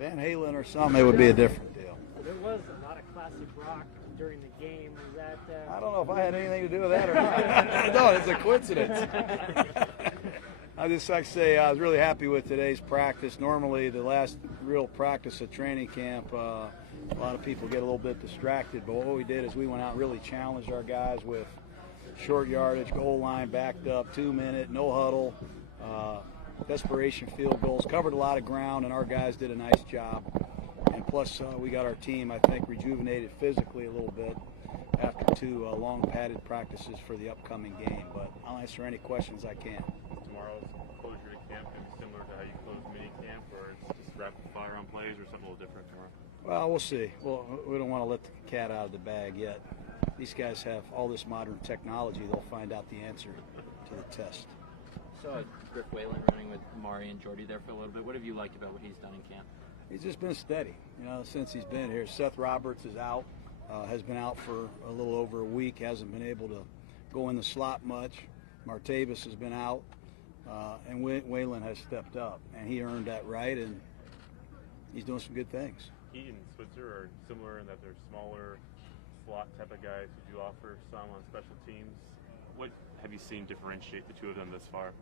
Van Halen or something, it would be a different deal. There was a lot of classic rock during the game. Was that? I don't know if I had anything to do with that or not. No, it's a coincidence. I just like to say I was really happy with today's practice. Normally, the last real practice at training camp, a lot of people get a little bit distracted. But what we did is we went out and really challenged our guys with short yardage, goal line, backed up, 2-minute, no huddle, desperation field goals, covered a lot of ground, and our guys did a nice job. And plus, we got our team, I think, rejuvenated physically a little bit after 2 long padded practices for the upcoming game. But I'll answer any questions I can. Tomorrow's closure to camp going to be similar to how you close mini camp, or it's just rapid fire on plays, or something a little different tomorrow? Well, we'll see. Well, we don't want to let the cat out of the bag yet. These guys have all this modern technology. They'll find out the answer to the test. So Griff Whalen running with Mari and Jordy there for a little bit. What have you liked about what he's done in camp? He's just been steady, since he's been here. Seth Roberts is out, has been out for a little over a week, hasn't been able to go in the slot much. Martavis has been out, and Whalen has stepped up, and he earned that right, and he's doing some good things. He and Switzer are similar in that they're smaller slot type of guys who do offer some on special teams. What have you seen differentiate the two of them this far?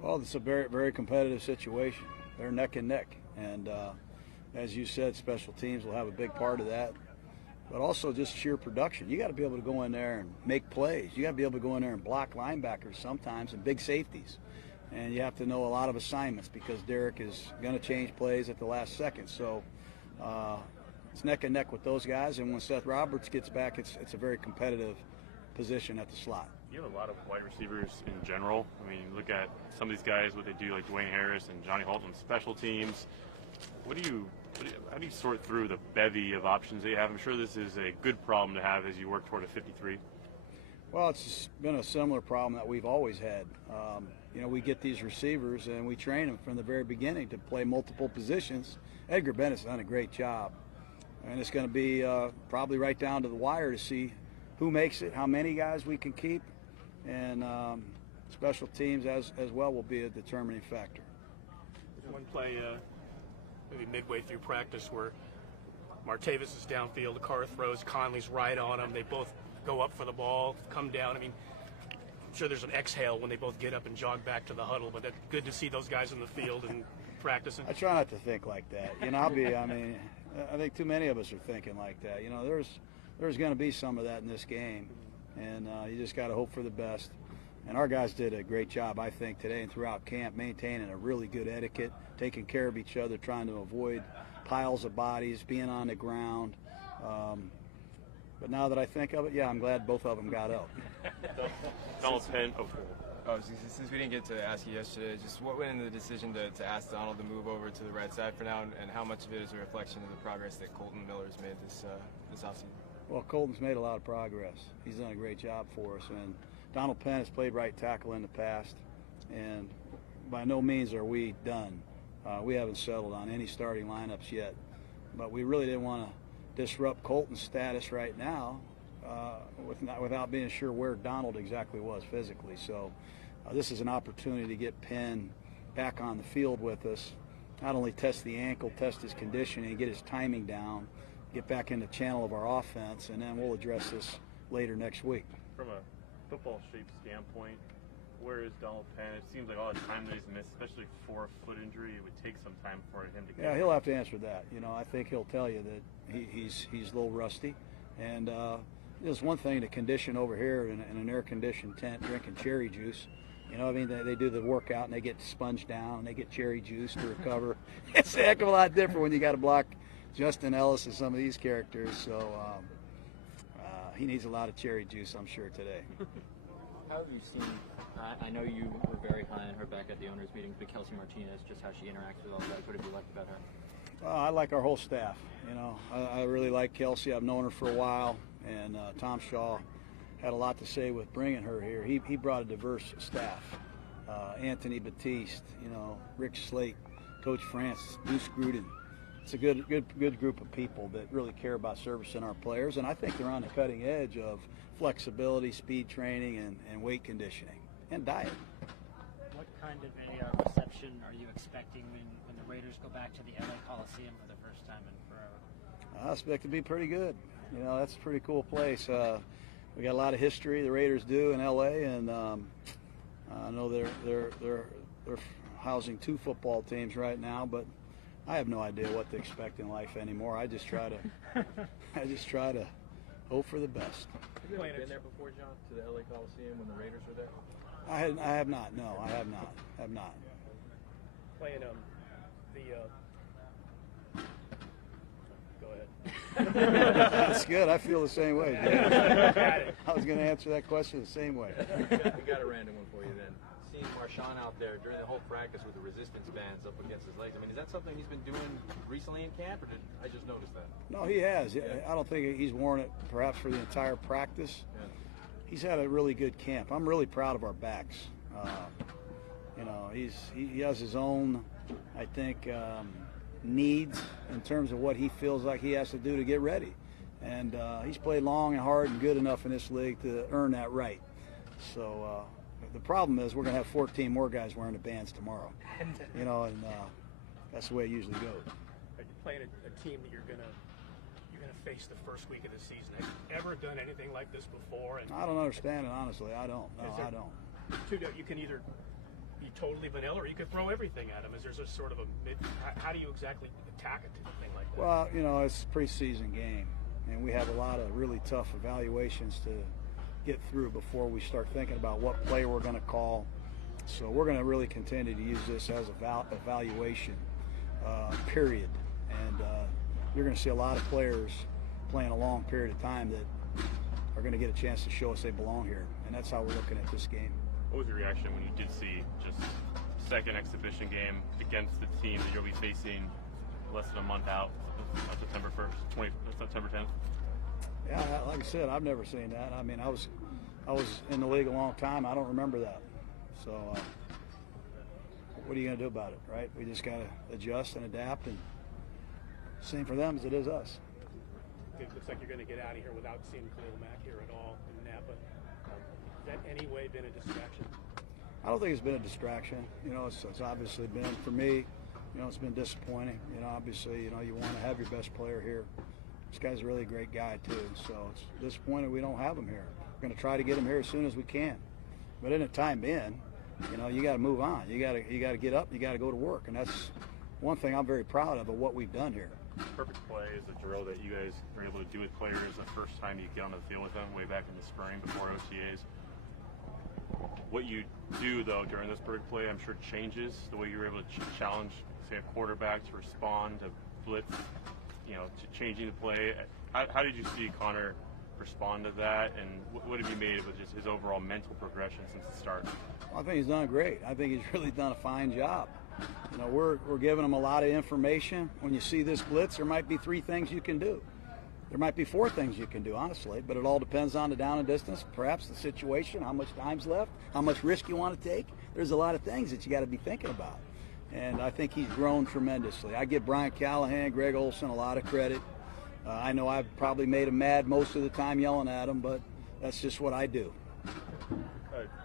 Well, it's a very, very competitive situation. They're neck and neck, and as you said, special teams will have a big part of that, but also just sheer production. You got to be able to go in there and make plays. You got to be able to go in there and block linebackers sometimes and big safeties, and you have to know a lot of assignments because Derek is going to change plays at the last second. So it's neck and neck with those guys, and when Seth Roberts gets back, it's a very competitive position at the slot. You have a lot of wide receivers in general. I mean, look at some of these guys, what they do, like Dwayne Harris and Johnny Holton, special teams. How do you sort through the bevy of options that you have? I'm sure this is a good problem to have as you work toward a 53. Well, it's been a similar problem that we've always had. We get these receivers and we train them from the very beginning to play multiple positions. Edgar Bennett's done a great job. And it's going to be probably right down to the wire to see who makes it, how many guys we can keep, and special teams as well will be a determining factor. There's one play maybe midway through practice where Martavis is downfield, the car throws, Conley's right on him. They both go up for the ball, come down. I mean, I'm sure there's an exhale when they both get up and jog back to the huddle, but it's good to see those guys in the field and practicing. I try not to think like that. I think too many of us are thinking like that. There's going to be some of that in this game, and you just got to hope for the best. And our guys did a great job, I think, today and throughout camp, maintaining a really good etiquette, taking care of each other, trying to avoid piles of bodies, being on the ground. But now that I think of it, yeah, I'm glad both of them got up. Donald Penn. Since we didn't get to ask you yesterday, just what went into the decision to ask Donald to move over to the right side for now, and how much of it is a reflection of the progress that Colton Miller's made this offseason? Well, Colton's made a lot of progress. He's done a great job for us, and Donald Penn has played right tackle in the past, and by no means are we done. We haven't settled on any starting lineups yet, but we really didn't want to disrupt Colton's status right now without being sure where Donald exactly was physically. So this is an opportunity to get Penn back on the field with us, not only test the ankle, test his conditioning, get his timing down, get back in the channel of our offense, and then we'll address this later next week. From a football shape standpoint, where is Donald Penn? It seems like all the time that he's missed, especially for a foot injury, it would take some time for him to get. Yeah, he'll have to answer that. I think he'll tell you that he's a little rusty, and there's one thing to condition over here in an air-conditioned tent drinking cherry juice. They do the workout and they get sponged down and they get cherry juice to recover. It's a heck of a lot different when you got to block Justin Ellis and some of these characters. So he needs a lot of cherry juice, I'm sure, today. How have you seen, I know you were very high on her back at the owners' meetings, but Kelsey Martinez, just how she interacts with all guys, what have you liked about her? I like our whole staff. I really like Kelsey. I've known her for a while, and Tom Shaw had a lot to say with bringing her here. He brought a diverse staff. Anthony Batiste, Rick Slate, Coach France, Deuce Gruden. It's a good group of people that really care about servicing our players, and I think they're on the cutting edge of flexibility, speed training, and weight conditioning, and diet. What kind of a reception are you expecting when the Raiders go back to the LA Coliseum for the first time in forever? I expect it to be pretty good. You know, that's a pretty cool place. We got a lot of history, the Raiders do, in LA, and I know they're housing 2 football teams right now, but I have no idea what to expect in life anymore. I just try to hope for the best. Have you ever been there before, John, to the LA Coliseum when the Raiders were there? I have not. No, I have not. Have not. Playing go ahead. That's good. I feel the same way. Dude. I was going to answer that question the same way. We got a random one for you then. Seeing Marshawn out there during the whole practice with the resistance bands up against his legs. I mean, is that something he's been doing recently in camp, or did I just notice that? No, he has. I don't think he's worn it perhaps for the entire practice. Yeah. He's had a really good camp. I'm really proud of our backs. You know, he has his own, I think, needs in terms of what he feels like he has to do to get ready. And he's played long and hard and good enough in this league to earn that right. So the problem is we're going to have 14 more guys wearing the bands tomorrow. You know, and that's the way it usually goes. Are you playing a team that you're gonna face the first week of the season? Have you ever done anything like this before? And I don't understand it, honestly. I don't. No, I don't. You can either be totally vanilla, or you could throw everything at them. Is there a sort of a mid? How do you exactly attack a thing like that? Well, you know, it's a preseason game, and we have a lot of really tough evaluations to get through before we start thinking about what play we're going to call. So we're going to really continue to use this as a evaluation period, and you're going to see a lot of players playing a long period of time that are going to get a chance to show us they belong here, and that's how we're looking at this game. What was your reaction when you did see just second exhibition game against the team that you'll be facing less than a month out on September 1st, September 10th? Yeah, like I said, I've never seen that. I mean, I was in the league a long time. I don't remember that. So what are you going to do about it, right? We just got to adjust and adapt, and same for them as it is us. It looks like you're going to get out of here without seeing Khalil Mack here at all in Napa. Has that any way been a distraction? I don't think it's been a distraction. You know, it's obviously been, for me, you know, it's been disappointing. You know, obviously, you know, you want to have your best player here. This guy's a really great guy, too. So it's disappointing we don't have him here. We're going to try to get him here as soon as we can. But in the time being, you know, you got to move on. You got to get up. You got to go to work. And that's one thing I'm very proud of what we've done here. Perfect play is a drill that you guys were able to do with players the first time you get on the field with them way back in the spring before OTAs. What you do, though, during this perfect play, I'm sure changes the way you're able to challenge, say, a quarterback to respond to blitz, you know, to changing the play. How did you see Connor respond to that, and what have you made of just his overall mental progression since the start? Well, I think he's done great. I think he's really done a fine job. You know, we're giving him a lot of information. When you see this blitz, there might be 3 things you can do. There might be 4 things you can do, honestly, but it all depends on the down and distance, perhaps the situation, how much time's left, how much risk you want to take. There's a lot of things that you got to be thinking about. And I think he's grown tremendously. I give Brian Callahan, Greg Olson a lot of credit. I know I've probably made him mad most of the time yelling at him, but that's just what I do.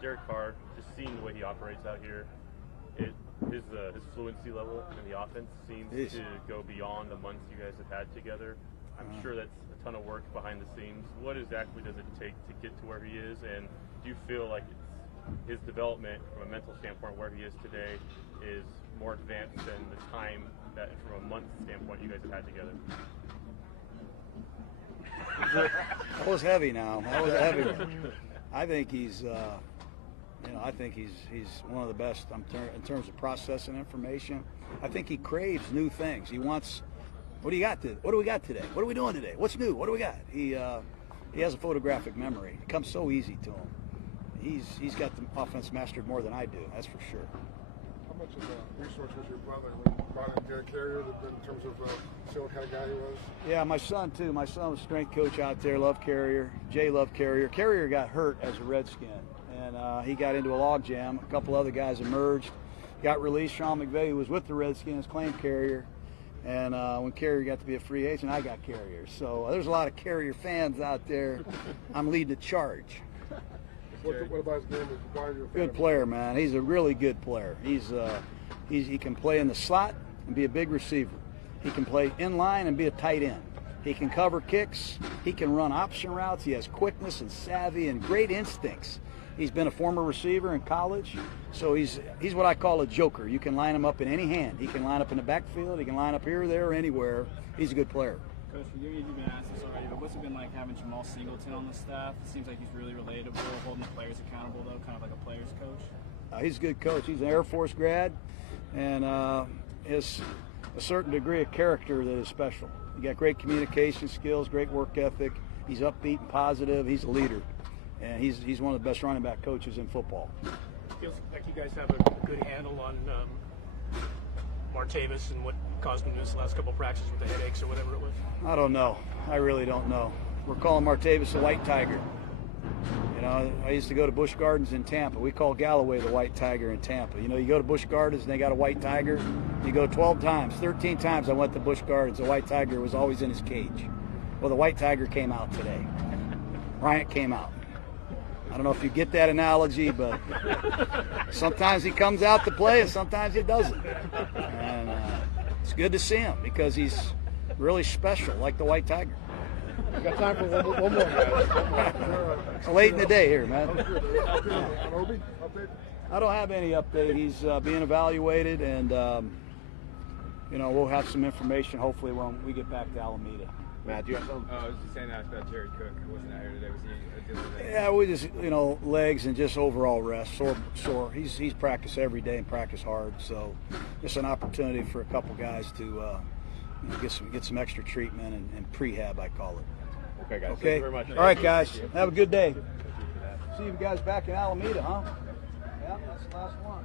Derek Carr, just seeing the way he operates out here, his fluency level in the offense seems to go beyond the months you guys have had together. I'm sure that's a ton of work behind the scenes. What exactly does it take to get to where he is, and do you feel like his development from a mental standpoint where he is today is more advanced than the time that from a month standpoint you guys have had together? That was heavy now. That was a heavy one. I think he's, I think he's one of the best in terms of processing information. I think he craves new things. He wants, what do we got today? What are we doing today? What's new? What do we got? He has a photographic memory. It comes so easy to him. He's got the offense mastered more than I do. That's for sure. How much of a resource was your brother when you brought in Derek Carrier in terms of seeing what kind of guy he was? Yeah, my son too. My son was strength coach out there. Loved Carrier. Jay loved Carrier. Carrier got hurt as a Redskin, and he got into a log jam. A couple other guys emerged, got released. Sean McVay, who was with the Redskins, claimed Carrier. And when Carrier got to be a free agent, I got Carrier. So there's a lot of Carrier fans out there. I'm leading the charge. What about his game? Why are you a fan Good of him? player, man. He's a really good player. He can play in the slot. and be a big receiver. He can play in line and be a tight end. He can cover kicks. He can run option routes. He has quickness and savvy and great instincts. He's been a former receiver in college, so he's what I call a joker. You can line him up in any hand. He can line up in the backfield. He can line up here, there, or anywhere. He's a good player. Coach, forgive me if you've been asked this already, but what's it been like having Jamal Singleton on the staff? It seems like he's really relatable, holding the players accountable, though, kind of like a player's coach. He's a good coach. He's an Air Force grad, and has a certain degree of character that is special. He got great communication skills, great work ethic. He's upbeat and positive. He's a leader, and he's one of the best running back coaches in football. Feels like you guys have a good handle on Martavis and what caused him to miss the last couple of practices with the headaches or whatever it was. I don't know. I really don't know. We're calling Martavis the White Tiger. You know, I used to go to Busch Gardens in Tampa. We call Galloway the White Tiger in Tampa. You know, you go to Busch Gardens and they got a white tiger. You go 12 times, 13 times I went to Busch Gardens. The white tiger was always in his cage. Well, the white tiger came out today. Bryant came out. I don't know if you get that analogy, but sometimes he comes out to play and sometimes he doesn't. And it's good to see him because he's really special, like the white tiger. We got time for one more, guys. One more. It's late in the day here, man. On Obi, update? I don't have any update. He's being evaluated, and you know, we'll have some information hopefully when we get back to Alameda. Matt, do you have something? I was just saying that about Jared Cook. Wasn't out here today. Was he dealing with that? Yeah, we just, you know, legs and just overall rest. Sore. He's practiced every day and practiced hard. So it's an opportunity for a couple guys to you know, get some extra treatment and prehab, I call it. Okay, guys. Okay. Thank you very much. All right, guys. Have a good day. See you guys back in Alameda, huh? Yeah, that's the last one.